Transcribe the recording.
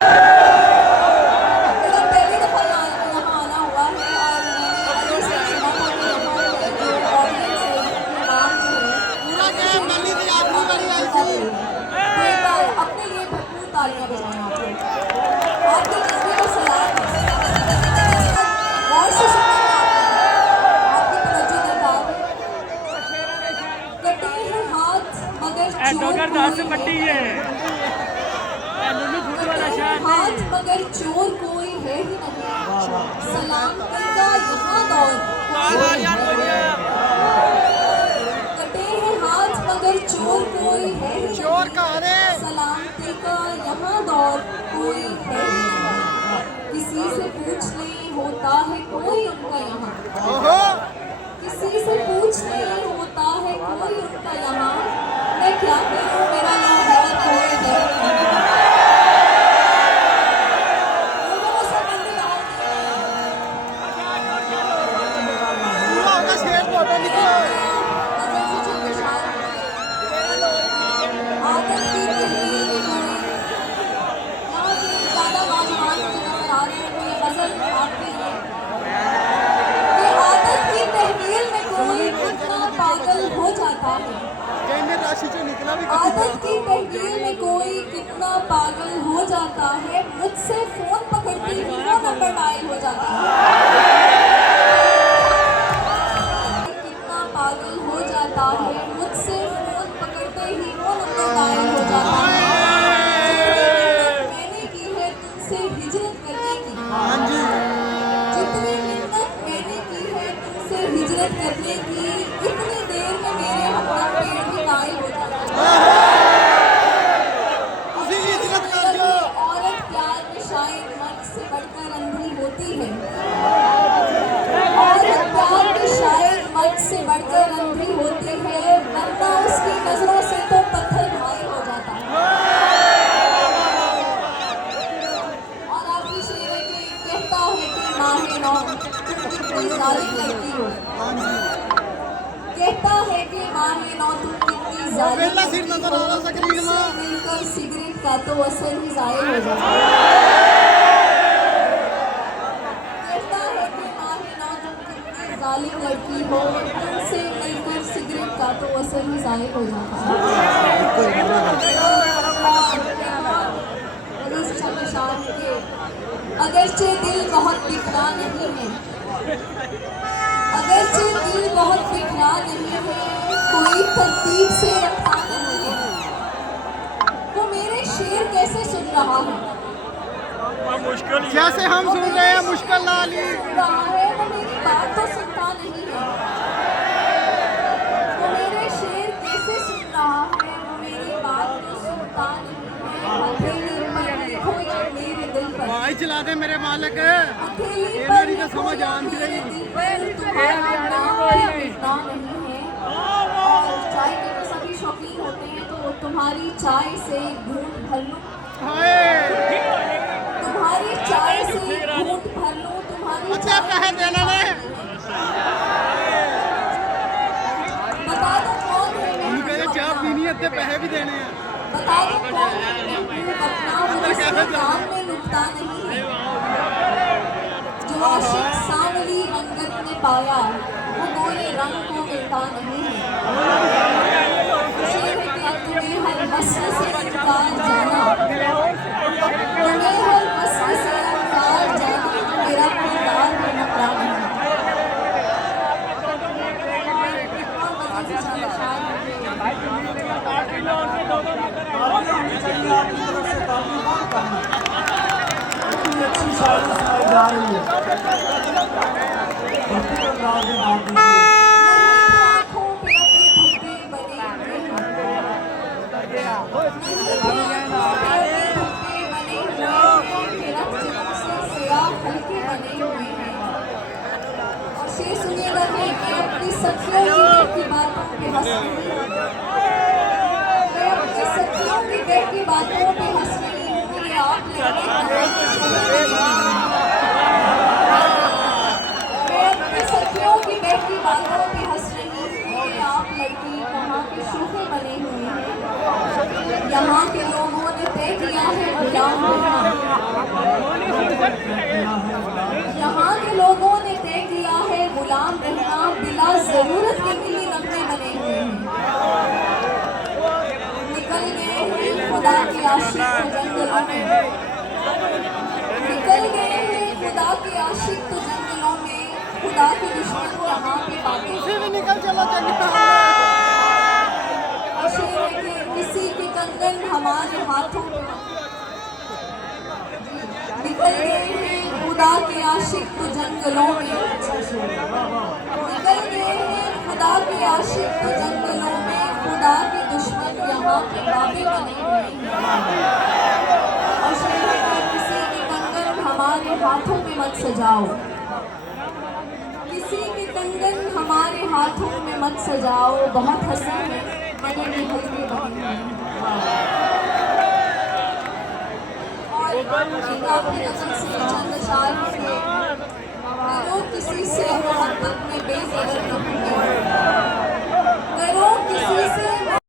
मेरा पहली दफ़ा यहाँ आना हुआ है और मैंने अली से सुना था कि यहाँ पे जो ऑडियंस है, इमाम जो है, तो एक बार अपने लिए भरपूर तालियां बजाएं आप लोग। आपकी तस्वीर को सलाम है। गौर से सुनेंगे आपकी तवज्जो दरकार है। कटे हैं हाथ मगर हाथ मगर चोर कोई है ही नहीं। सलामती का यहाँ दौर कटे हैं हाथ मगर चोर कोई है ही नहीं। सलामती का यहाँ दौर कोई है ही नहीं। किसी से पूछ ले होता है कोई उनका यहाँ। किसी से पूछ ले होता है कोई उनका यहाँ। मैं क्या करूँ मेरा लाहौर कोई है आदत की तहवील में कोई कितना पागल हो जाता है। मुझसे फोन पकड़ती हूँ वो नंबर डायल हो जाता है। कितना पागल हो जाता है। मुझसे फोन पकड़ते ही वो नंबर डायल हो जाता है। मैंने की है तुमसे हिजरत करने की। जितनी मिन्नत मैंने की है तुमसे हिजरत करने की। इतनी देर में मेरे हमदम पेड़ भी कायल हो जाता है। औरत प्यार में शायद मर्द से बढ़कर अंधी होती है। औरत प्यार में शायद मर्द से बढ़कर अंधी होती है। वरना उसकी नजरों से तो पत्थर घायल हो जाता है। और आखिरी शेर है कि कहता है कि माहे नौ तुम कितनी जालिम लड़की हो। कहता है कि माहे नौ तुम कितनी जालिम लड़की हो। मिलकर सिगरेट का तो असर ही जाहिर हो जाता है। कहता है कि माहे नौ तुम कितनी जालिम लड़की हो। तुमसे मिलकर सिगरेट का तो असर ही जाहिर हो जाता है। अगरचे दिल बहुत बिखरा नहीं है। अगरचे दिल बहुत बिखरा नहीं है। कोई तरतीब से रखा नहीं है। वो मेरे शेर कैसे सुन रहा है। जैसे हम सुन रहे हैं मुश्किल ना ली रहा है। वो मेरी बात तो सुनता नहीं है। वो मेरे शेर कैसे सुन रहा है। वो मेरी बात तो सुनता नहीं है। हथेली पर लिखो या मेरे दिल पर। भाई चला दे मेरे मालिक। हथेली पर लिखो या मेरे दिल पर। तुम्हारा नाम भी मिटता नहीं है। और चाय के तो सभी शौकीन होते हैं तो तुम्हारी चाय से घूंट भर लूं। तुम्हारी चाय से घूंट भर लूं। तुम्हारी अच्छा कहे देना ने बता दो कौन है मेरे चाय पीनी है ते पैसे भी देने हैं। बता दो कौन है अपना वो जिसके काम में नुकता नहीं है। जो आशिक सांवली रंगत में पाया वो गोरे रंग को मिलता नहीं है। शेर है कि तुम्हें हर मस्ल से इनकार जाना। तुम्हें हर मस्ल से इनकार जाना मेरा किरदार है नकरा नहीं। अच्छी शायरी सुनाई जा रही है। सखियों की बातों पे हंस रही हूँ। मैं अपनी सखियों की बैठी बातों पे हंस रही हूँ। ये आप लड़की मैं अपनी सखियों की बैठी बातों पे हंस रही हूँ। ये आप लड़की कहाँ के शोखे बने हुए हैं। यहाँ के लोगों ने तय किया है गुलाम होना। जंगलों में। निकल गए हैं खुदा के आशिक तो जंगलों में, खुदा के दुश्मन यहाँ पे बातें। तुसी भी निकल चलो जंगल शेर है कि किसी के कंगन हमारे हाथों में। निकल गए हैं खुदा के आशिक तो जंगलों में। निकल गए हैं खुदा के आशिक तो जंगलों में, खुदा के दुश्मन यहाँ पे बाबे बने हुए हैं। और शेर है कि किसी के कंगन हमारे हाथों में मत सजाओ, किसी के कंगन हमारे हाथों में मत सजाओ, बहुत हंसी है बने निकल के बने हैं। और एक आपकी नजर से चंद अशार थे, जो किसी से मोहब्बत में बेज़बर